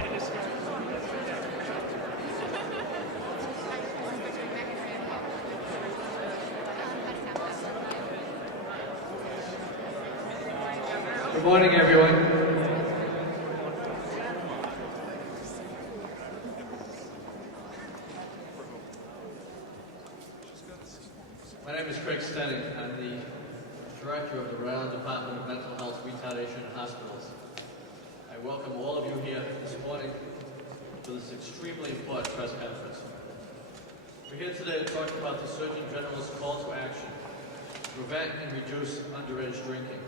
Good morning, everyone. My name is Craig Stenning. I'm the Director of the Rhode Island Department of Mental Health, Retardation, and Hospitals. I welcome all of you here this morning for this extremely important press conference. We're here today to talk about the Surgeon General's call to action to prevent and reduce underage drinking.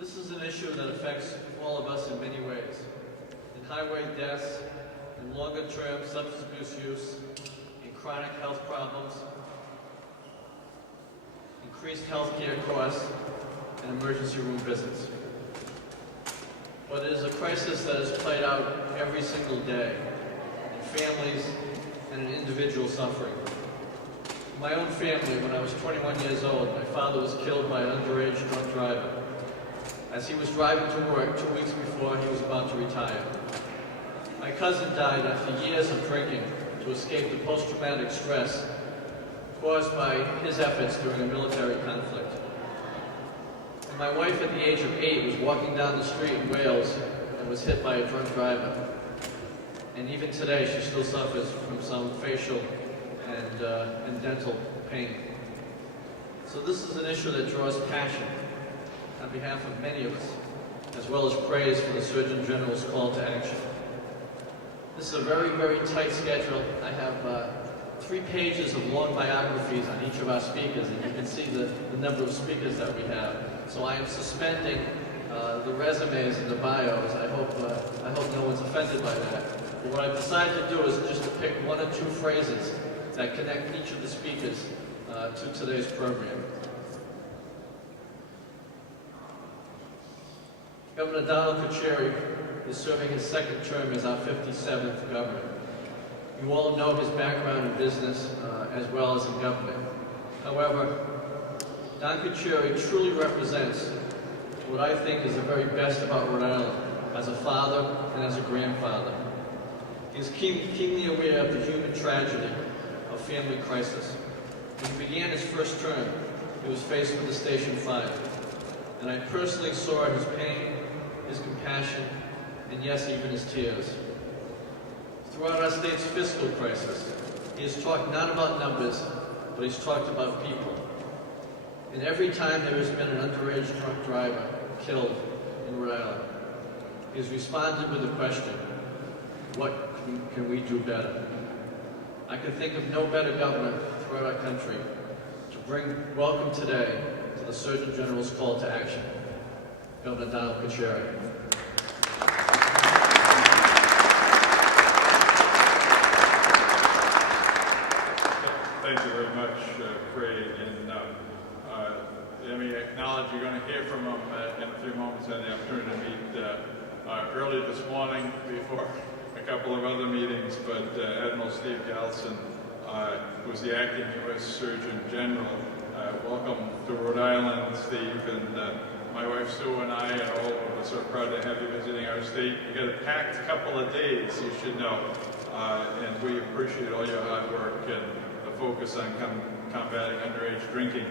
This is an issue that affects all of us in many ways. In highway deaths, in longer-term substance abuse use, in chronic health problems, increased health care costs, and emergency room visits. But it is a crisis that is played out every single day in families and in individual suffering. In my own family, when I was 21 years old, my father was killed by an underage drunk driver as he was driving to work 2 weeks before he was about to retire. My cousin died after years of drinking to escape the post-traumatic stress caused by his efforts during a military conflict. And my wife, at the age of 8, was walking down the street in Wales and was hit by a drunk driver. And even today, she still suffers from some facial and dental pain. So this is an issue that draws passion on behalf of many of us, as well as praise for the Surgeon General's call to action. This is a very, very tight schedule. I have 3 pages of long biographies on each of our speakers, and you can see the number of speakers that we have. So I am suspending the resumes and the bios. I hope no one's offended by that. But what I've decided to do is just to pick 1 or 2 phrases that connect each of the speakers to today's program. Governor Donald Carcieri is serving his 2nd term as our 57th governor. You all know his background in business as well as in government. However, Don Carcieri truly represents what I think is the very best about Rhode Island as a father and as a grandfather. He is keenly aware of the human tragedy of family crisis. When he began his 1st term, he was faced with the Station 5. And I personally saw his pain, his compassion, and yes, even his tears. Throughout our state's fiscal crisis, he has talked not about numbers, but he's talked about people. And every time there has been an underage drunk driver killed in Rhode Island, he has responded with the question, what can we do better? I can think of no better governor throughout our country to welcome today to the Surgeon General's call to action, Governor Donald Carcieri. Thank you very much, Craig. And let me acknowledge you're going to hear from him in a few moments. I had the opportunity to meet early this morning before a couple of other meetings, but Admiral Steve Galson, who's the acting U.S. Surgeon General. Welcome to Rhode Island, Steve, and my wife Sue and I and all of us are proud to have you visiting our state. You got a packed couple of days, you should know, and we appreciate all your hard work and the focus on combating underage drinking,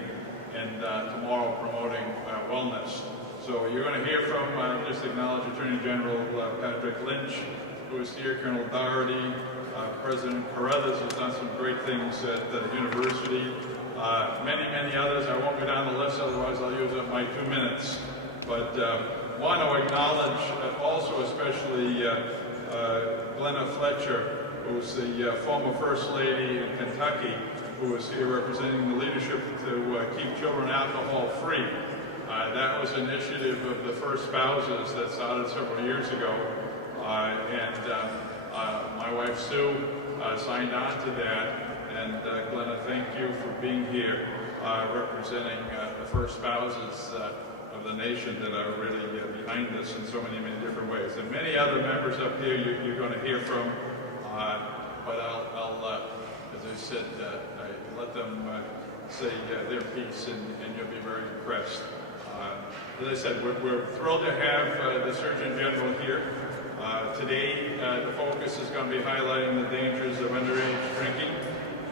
and tomorrow promoting wellness. So you're going to hear from, just acknowledge Attorney General Patrick Lynch, who is here, Colonel Doherty, President Carruthers has done some great things at the university, many others. I won't go down the list, otherwise I'll use up my 2 minutes. But want to acknowledge also especially Glenna Fletcher, who's the former First Lady in Kentucky, who is here representing the leadership to keep children alcohol free. That was an initiative of the First Spouses that started several years ago. My wife Sue signed on to that. And Glenna, thank you for being here, representing the First Spouses of the nation that are really behind this in so many different ways. And many other members up here you're going to hear from, but I'll as I said, I let them say their piece, and you'll be very impressed. As I said, we're thrilled to have the Surgeon General here. Today, the focus is going to be highlighting the dangers of underage drinking,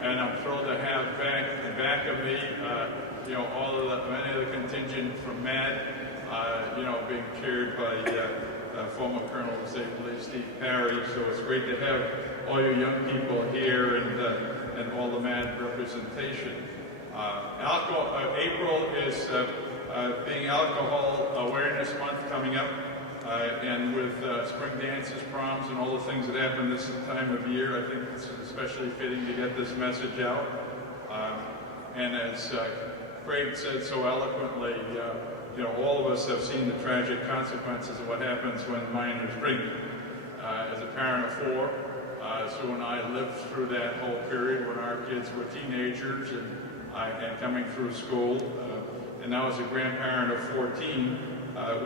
and I'm thrilled to have back of me, many of the contingent from MAD, being chaired by former Colonel of the State Police Steve Parry. So it's great to have all your young people here and all the MAD representation. April is being Alcohol Awareness Month coming up. And with spring dances, proms, and all the things that happen this time of year, I think it's especially fitting to get this message out. And as Craig said so eloquently, all of us have seen the tragic consequences of what happens when minors drink. As a parent of 4, Sue and I lived through that whole period when our kids were teenagers and coming through school. And now as a grandparent of 14,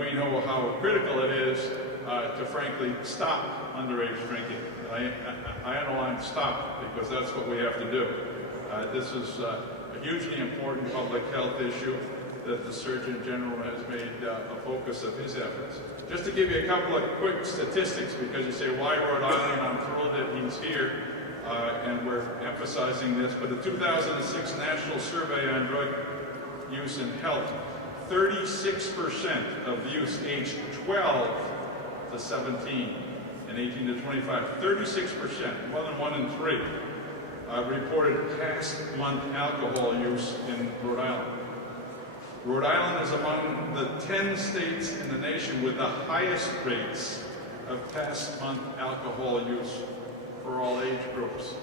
we know how critical it is to frankly stop underage drinking. I underline stop because that's what we have to do. This is a hugely important public health issue that the Surgeon General has made a focus of his efforts. Just to give you a couple of quick statistics, because you say, why Rhode Island? I'm thrilled that he's here, and we're emphasizing this, but the 2006 National Survey on Drug Use and Health, 36% of youth aged 12 to 17 and 18 to 25, 36%, more than 1 in 3, reported past month alcohol use in Rhode Island. Rhode Island is among the 10 states in the nation with the highest rates of past month alcohol use for all age groups.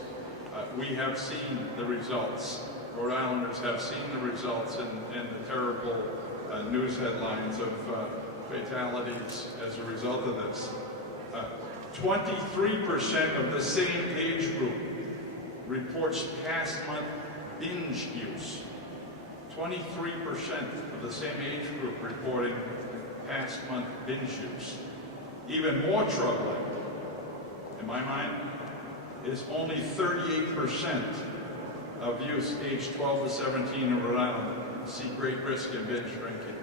We have seen the results. Rhode Islanders have seen the results and the terrible news headlines of fatalities as a result of this. 23% of the same age group reports past month binge use. 23% of the same age group reporting past month binge use. Even more troubling, in my mind, is only 38% of youth aged 12 to 17 in Rhode Island see great risk in binge drinking.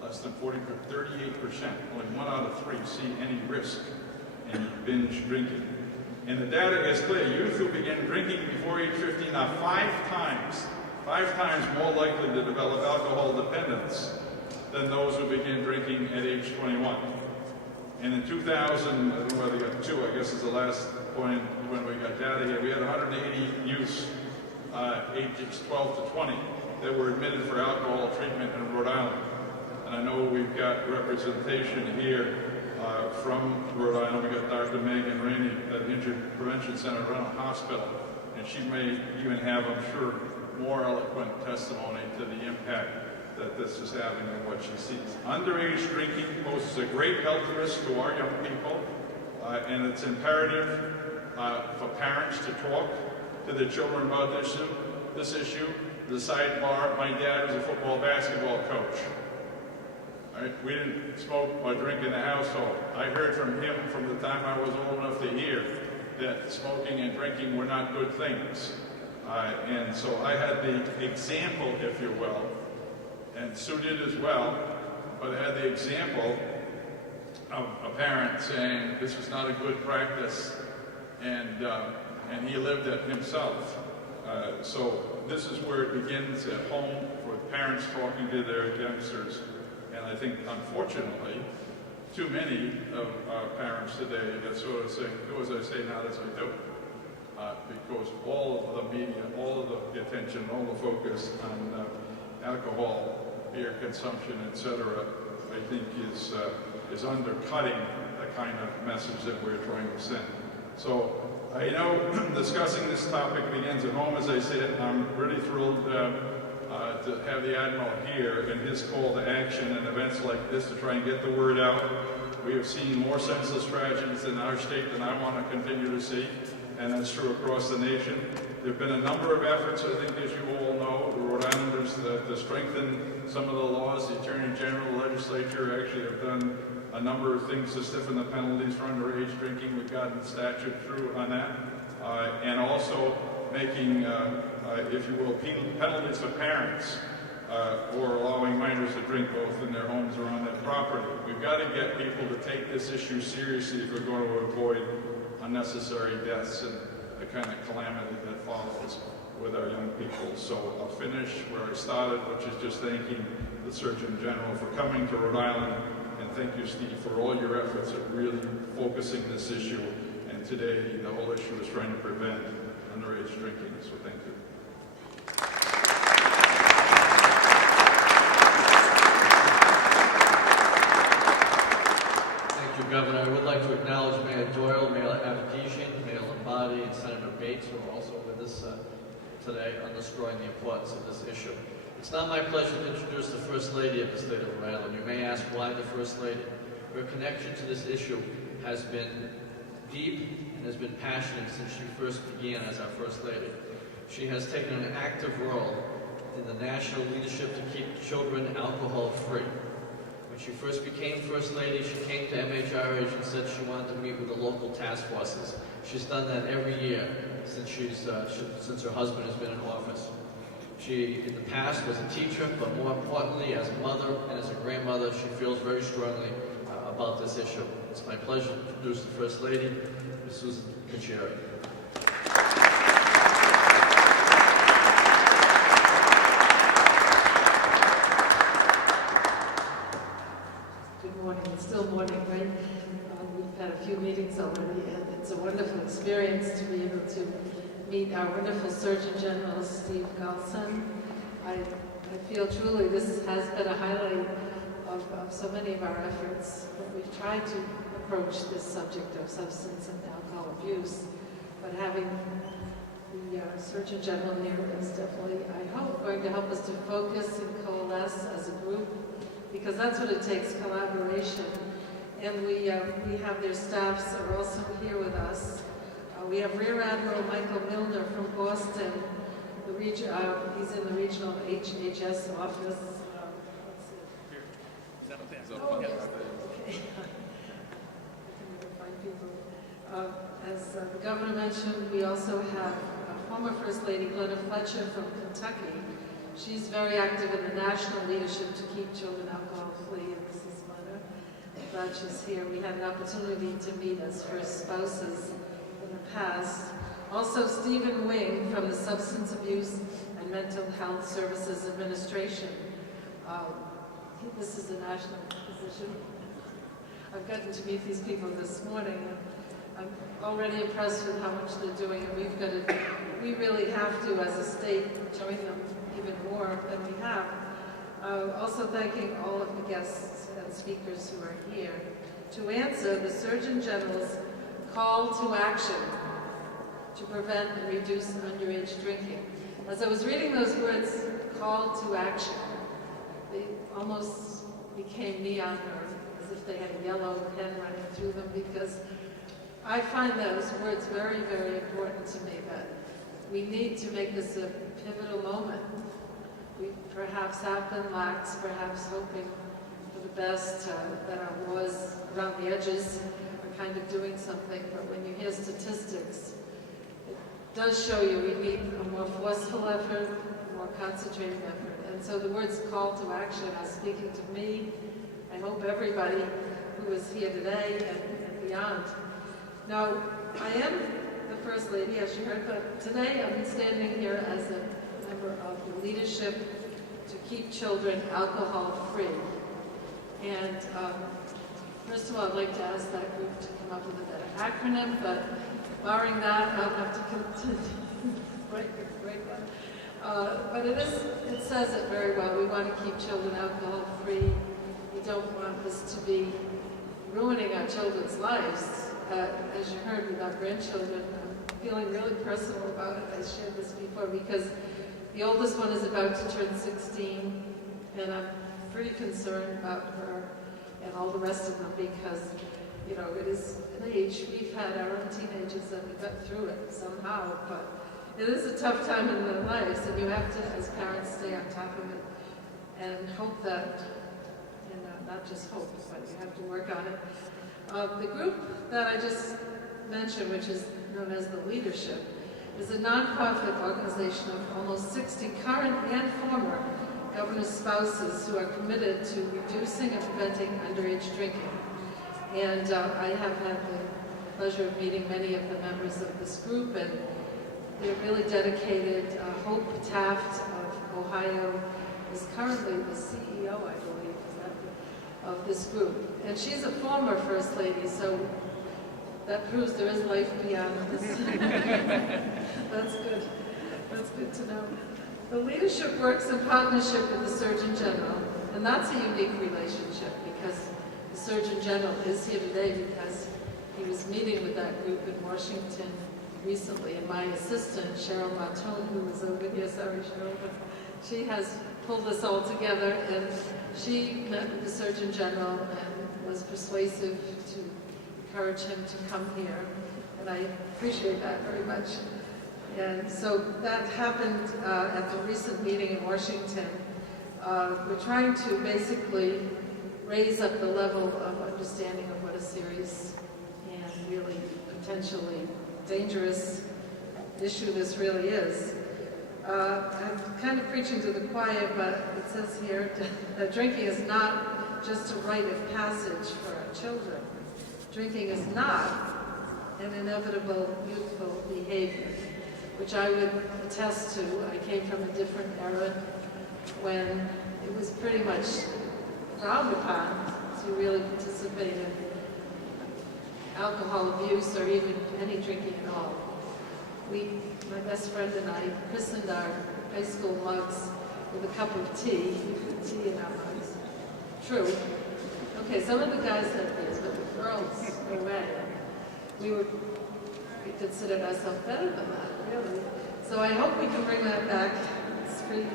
Less than 38%, only 1 out of 3 see any risk in binge drinking. And the data is clear. Youth who begin drinking before age 15 are 5 times more likely to develop alcohol dependence than those who begin drinking at age 21. And in 2000, I don't know whether you got 2, I guess is the last point when we got data here, we had 180 youths ages 12 to 20 that were admitted for alcohol treatment in Rhode Island. And I know we've got representation here from Rhode Island. We got Dr. Megan Rainey at the Injury Prevention Center around a hospital, and she may even have, I'm sure, more eloquent testimony to the impact that this is having on what she sees. Underage drinking poses a great health risk to our young people, and it's imperative for parents to talk to their children about this issue. The sidebar, my dad was a football basketball coach. Right? We didn't smoke or drink in the household. I heard from him from the time I was old enough to hear that smoking and drinking were not good things. And so I had the example, if you will, and Sue did as well, but I had the example of a parent saying this was not a good practice, and he lived it himself. So this is where it begins at home for parents talking to their youngsters. And I think, unfortunately, too many of our parents today are sort of saying, do as I say, not as I do. Because all of the media, all of the attention, all the focus on alcohol, beer consumption, etc., I think is undercutting the kind of message that we're trying to send. So I know discussing this topic begins at home, as I said. I'm really thrilled to have the Admiral here and his call to action and events like this to try and get the word out. We have seen more senseless tragedies in our state than I want to continue to see, and that's true across the nation. There have been a number of efforts, I think, as you all know, the Rhode Islanders to strengthen some of the laws. The Attorney General, the legislature actually have done a number of things to stiffen the penalties for underage drinking. We've gotten the statute through on that. And also making, if you will, penalties for parents for allowing minors to drink both in their homes or on their property. We've we've got to get people to take this issue seriously if we're going to avoid unnecessary deaths and the kind of calamity that follows with our young people. So I'll finish where I started, which is just thanking the Surgeon General for coming to Rhode Island, and thank you, Steve, for all your efforts at really focusing this issue. And today, the whole issue is trying to prevent underage drinking, so thank you. Thank you, Governor. I would like to acknowledge Mayor Doyle, Mayor Avedisian, Mayor Lombardi, and Senator Bates, who are also with us today, underscoring the importance of this issue. It's now my pleasure to introduce the First Lady of the state of Rhode Island. You may ask why the First Lady. Her connection to this issue has been deep and has been passionate since she first began as our First Lady. She has taken an active role in the national leadership to keep children alcohol-free. When she first became First Lady, she came to MHRH and said she wanted to meet with the local task forces. She's done that every year since her husband has been in office. She, in the past, was a teacher, but more importantly, as a mother and as a grandmother, she feels very strongly about this issue. It's my pleasure to introduce the First Lady, Ms. Susan Carcieri. Good morning. It's still morning, right? We've had a few meetings already, and it's a wonderful experience to be able to meet our wonderful Surgeon General, Steve Galson. I feel truly this has been a highlight of so many of our efforts. We've tried to approach this subject of substance and alcohol abuse, but having the Surgeon General here is definitely, I hope, going to help us to focus and coalesce as a group, because that's what it takes, collaboration. And we have their staffs are also here with us. We have Rear Admiral Michael Milner from Boston. He's in the regional HHS office. As the governor mentioned, we also have former First Lady Glenna Fletcher from Kentucky. She's very active in the national leadership to keep children alcohol-free, and this is Glenna. I'm glad she's here. We had an opportunity to meet as first spouses in the past. Also, Stephen Wing from the Substance Abuse and Mental Health Services Administration. This is a national position. I've gotten to meet these people this morning. I'm already impressed with how much they're doing, and we really have to, as a state, join them even more than we have. Also thanking all of the guests and speakers who are here to answer the Surgeon General's call to action to prevent and reduce underage drinking. As I was reading those words, call to action, they almost became neon, or as if they had a yellow pen running through them, because I find those words very, very important to me, that we need to make this a pivotal moment. We perhaps have been lax, perhaps hoping for the best, that our laws around the edges are kind of doing something, but when you hear statistics, it does show you we need a more forceful effort, a more concentrated effort. And so the words call to action are speaking to me, I hope everybody who is here today and beyond. Now, I am the First Lady, as you heard, but today I'm standing here as a member of the leadership to keep children alcohol-free. And first of all, I'd like to ask that group to come up with a better acronym, but barring that, I'll have to continue. Right one. But it says it very well. We want to keep children alcohol-free. We don't want this to be ruining our children's lives. As you heard with our grandchildren, I'm feeling really personal about it. I shared this before because the oldest one is about to turn 16, and I'm pretty concerned about her and all the rest of them because, you know, it is an age. We've had our own teenagers and we got through it somehow, but it is a tough time in their lives, and you have to, as parents, stay on top of it and hope that, you know, not just hope, but you have to work on it. The group that I just mentioned, which is known as the Leadership, is a nonprofit organization of almost 60 current and former governor's spouses who are committed to reducing and preventing underage drinking. And I have had the pleasure of meeting many of the members of this group, and they're really dedicated. Hope Taft of Ohio is currently the CEO, I believe, of this group. And she's a former First Lady, so that proves there is life beyond this. That's good. That's good to know. The leadership works in partnership with the Surgeon General, and that's a unique relationship because the Surgeon General is here today because he was meeting with that group in Washington recently, and my assistant, Cheryl Martone, who was over here, sorry Cheryl, but she has pulled us all together, and she met with the Surgeon General and was persuasive to encourage him to come here, and I appreciate that very much. And so that happened at the recent meeting in Washington. We're trying to basically raise up the level of understanding of what a serious and really potentially dangerous issue this really is. I'm kind of preaching to the choir, but it says here that drinking is not just a rite of passage for our children. Drinking is not an inevitable youthful behavior, which I would attest to. I came from a different era when it was pretty much frowned upon to really participate in alcohol abuse or even any drinking at all. My best friend and I christened our high school mugs with a cup of tea. We put tea in our mugs. True. Okay, some of the guys had these, but the girls, no way. We considered ourselves better than that, really. So I hope we can bring that back. It's pretty,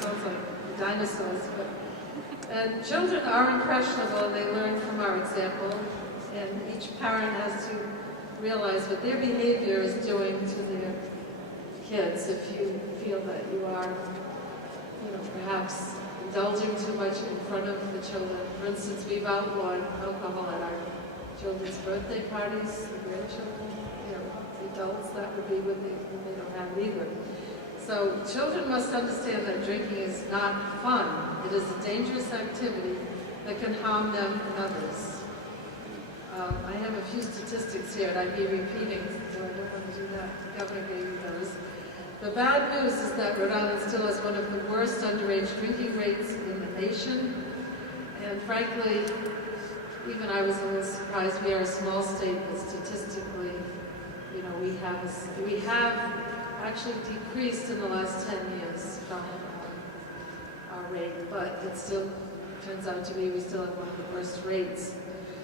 sounds like dinosaurs. And children are impressionable, and they learn from our example. And each parent has to realize what their behavior is doing to their kids. If you feel that you are, perhaps indulging too much in front of the children. For instance, we've outlawed alcohol at our children's birthday parties, the grandchildren, adults, that would be when they don't have it either. So children must understand that drinking is not fun. It is a dangerous activity that can harm them and others. I have a few statistics here, and I'd be repeating, so I don't want to do that. The governor gave you those. The bad news is that Rhode Island still has one of the worst underage drinking rates in the nation. And frankly, even I was a little surprised. We are a small state, but statistically, we have actually decreased in the last 10 years from our rate, but it still turns out to be we still have one of the worst rates.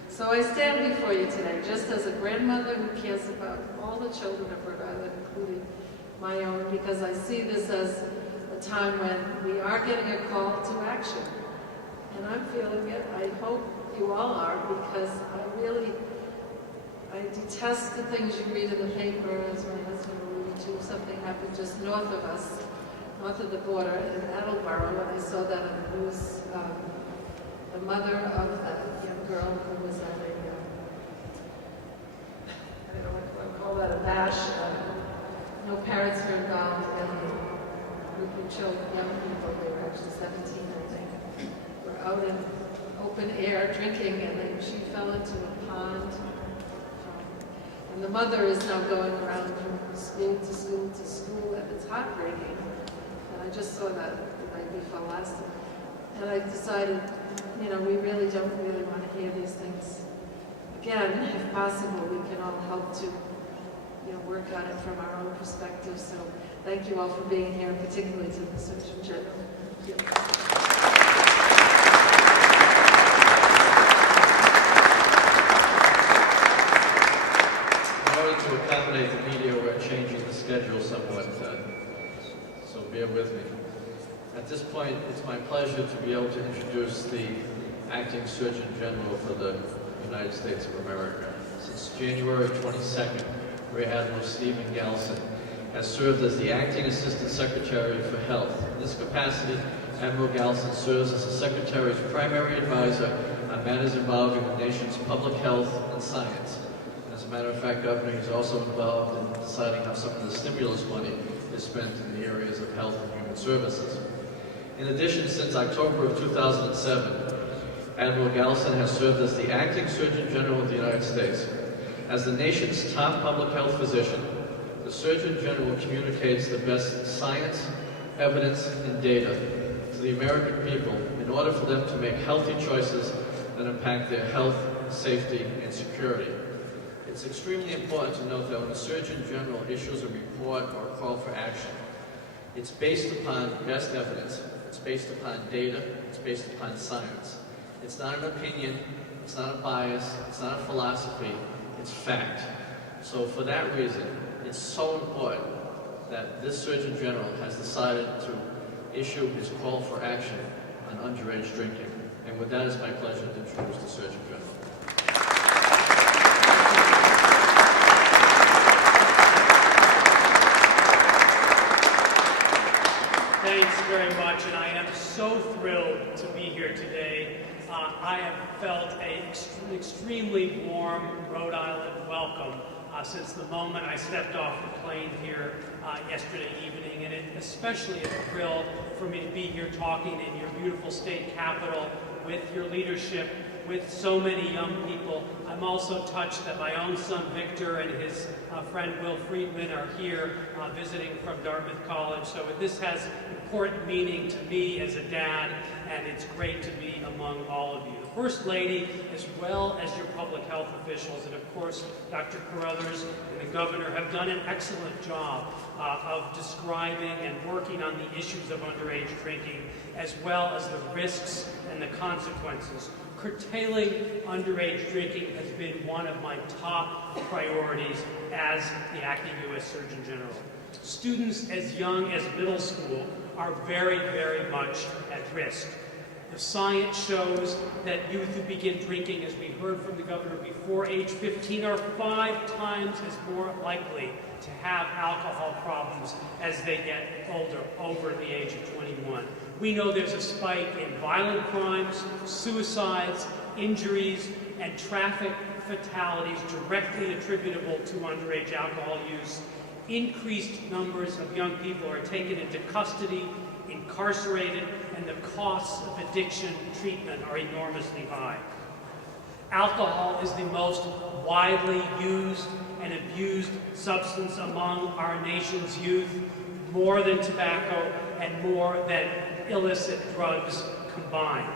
So I stand before you today just as a grandmother who cares about all the children of Rhode Island, including my own, because I see this as a time when we are getting a call to action. And I'm feeling it. I hope you all are, because I detest the things you read in the paper, as my husband alluded to. Something happened just north of us, north of the border in Attleboro, when I saw that on the news. The mother of that young girl who was at I don't know what to call that, a bash. No parents were involved, and a group of children, young people, they were actually 17, I think, were out in open air drinking, and then she fell into a pond. And the mother is now going around from school to school to school, and it's heartbreaking. And I just saw that the night before last. And I decided, we really don't want to hear these things again. If possible, we can all help to, work on it from our own perspective. So thank you all for being here, particularly to the Surgeon General. Thank you. In order to accommodate the media, we're changing the schedule somewhat, so bear with me. At this point, it's my pleasure to be able to introduce the Acting Surgeon General for the United States of America. Since January 22nd, Rear Admiral Stephen Galson has served as the Acting Assistant Secretary for Health. In this capacity, Admiral Galson serves as the Secretary's primary advisor on matters involving the nation's public health and science. As a matter of fact, Governor, he's also involved in deciding how some of the stimulus money is spent in the areas of health and human services. In addition, since October of 2007, Admiral Gallison has served as the Acting Surgeon General of the United States. As the nation's top public health physician, the Surgeon General communicates the best science, evidence, and data to the American people in order for them to make healthy choices that impact their health, safety, and security. It's extremely important to note that when the Surgeon General issues a report or a call for action, it's based upon best evidence, it's based upon data, it's based upon science. It's not an opinion, it's not a bias, it's not a philosophy, it's fact. So for that reason, it's so important that this Surgeon General has decided to issue his call for action on underage drinking. And with that, it's my pleasure to introduce the Surgeon General. Thanks very much, and I am so thrilled to be here today. I have felt an extremely warm Rhode Island welcome since the moment I stepped off the plane here yesterday evening, and it especially a thrill for me to be here talking in your beautiful state capitol with your leadership, with so many young people. I'm also touched that my own son Victor and his friend Will Friedman are here visiting from Dartmouth College. So this has important meaning to me as a dad, and it's great to be among all of you. The First Lady, as well as your public health officials, and of course Dr. Carruthers and the Governor have done an excellent job of describing and working on the issues of underage drinking, as well as the risks and the consequences. Curtailing underage drinking has been one of my top priorities as the acting U.S. Surgeon General. Students as young as middle school are very, very much at risk. The science shows that youth who begin drinking, as we heard from the Governor, before age 15 are 5 times as more likely to have alcohol problems as they get older, over the age of 21. We know there's a spike in violent crimes, suicides, injuries, and traffic fatalities directly attributable to underage alcohol use. Increased numbers of young people are taken into custody, incarcerated, and the costs of addiction treatment are enormously high. Alcohol is the most widely used and abused substance among our nation's youth, more than tobacco and more than illicit drugs combined.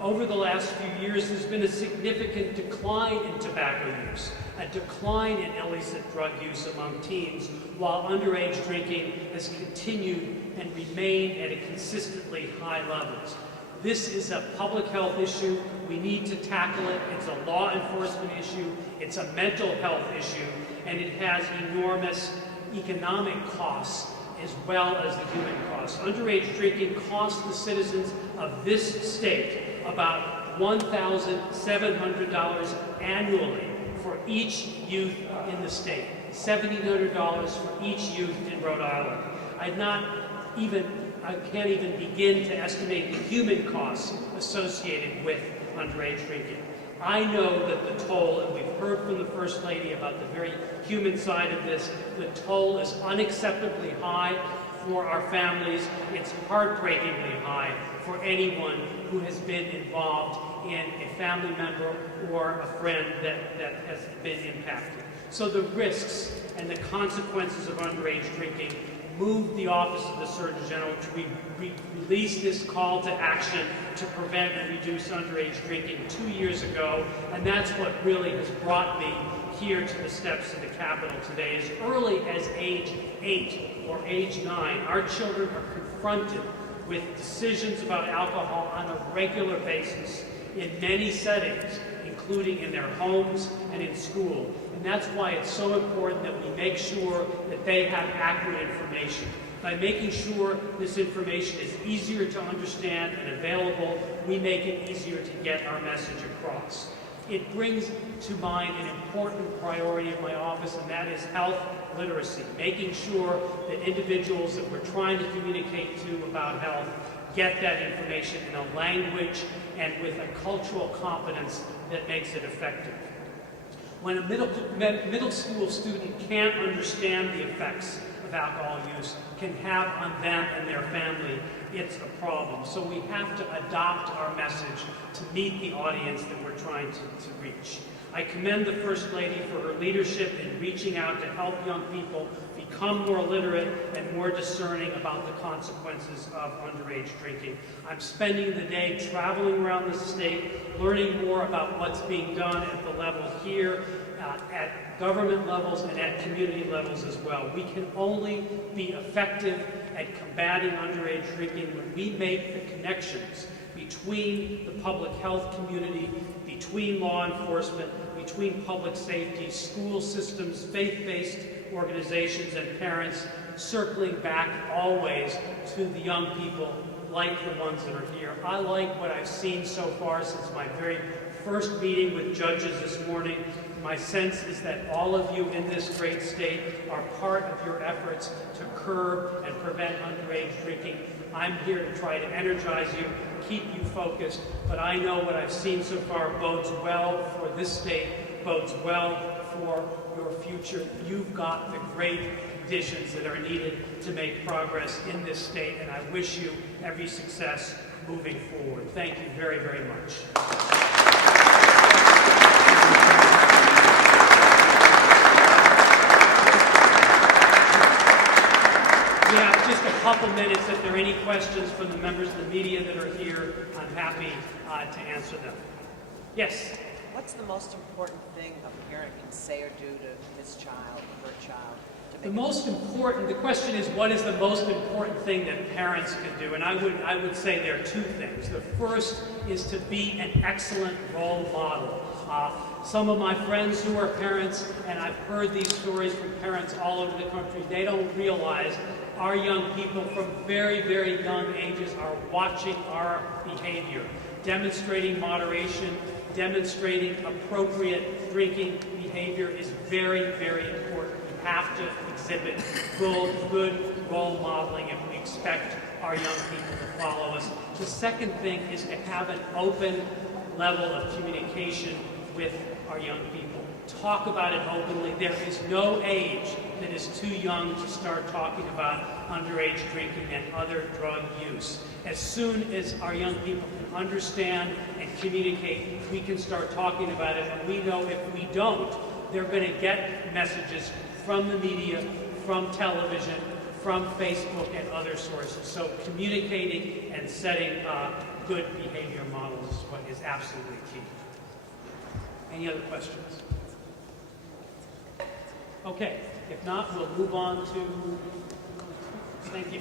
Over the last few years, there's been a significant decline in tobacco use, a decline in illicit drug use among teens, while underage drinking has continued and remained at a consistently high levels. This is a public health issue. We need to tackle it. It's a law enforcement issue. It's a mental health issue, and it has enormous economic costs as well as the human costs. Underage drinking costs the citizens of this state about $1,700 annually for each youth in the state. $1,700 for each youth in Rhode Island. I can't even begin to estimate the human costs associated with underage drinking. I know that the toll, and we've heard from the First Lady about the very human side of this, the toll is unacceptably high for our families. It's heartbreakingly high for anyone who has been involved in a family member or a friend that has been impacted. So the risks and the consequences of underage drinking moved the Office of the Surgeon General to release this call to action to prevent and reduce underage drinking 2 years ago, and that's what really has brought me here to the steps of the Capitol today. As early as age 8 or age 9, our children are confronted with decisions about alcohol on a regular basis in many settings, including in their homes and in school. And that's why it's so important that we make sure that they have accurate information. By making sure this information is easier to understand and available, we make it easier to get our message across. It brings to mind an important priority of my office, and that is health literacy, making sure that individuals that we're trying to communicate to about health get that information in a language and with a cultural competence that makes it effective. When a middle school student can't understand the effects of alcohol use can have on them and their family, it's a problem. So we have to adopt our message to meet the audience that we're trying to reach. I commend the First Lady for her leadership in reaching out to help young people become more literate and more discerning about the consequences of underage drinking. I'm spending the day traveling around the state, learning more about what's being done at the level here, at government levels, and at community levels as well. We can only be effective at combating underage drinking when we make the connections between the public health community, between law enforcement, between public safety, school systems, faith-based organizations, and parents, circling back always to the young people like the ones that are here. I like what I've seen so far since my very first meeting with judges this morning. My sense is that all of you in this great state are part of your efforts to curb and prevent underage drinking. I'm here to try to energize you, keep you focused, but I know what I've seen so far bodes well for this state, bodes well for your future. You've got the great conditions that are needed to make progress in this state, and I wish you every success moving forward. Thank you very, very much. We have just a couple minutes. If there are any questions from the members of the media that are here, I'm happy to answer them. Yes? What's the most important thing a parent can say or do to his child or her child? The question is, what is the most important thing that parents can do? And I would say there are two things. The first is to be an excellent role model. Some of my friends who are parents, and I've heard these stories from parents all over the country, they don't realize our young people from very, very young ages are watching our behavior, demonstrating moderation, demonstrating appropriate drinking behavior is very, very important. We have to exhibit good role modeling if we expect our young people to follow us. The second thing is to have an open level of communication with our young people. Talk about it openly. There is no age that is too young to start talking about underage drinking and other drug use. As soon as our young people can understand and communicate, we can start talking about it. And we know if we don't, they're going to get messages from the media, from television, from Facebook and other sources. So communicating and setting good behavior models is what is absolutely key. Any other questions? Okay, if not, we'll move on to, thank you.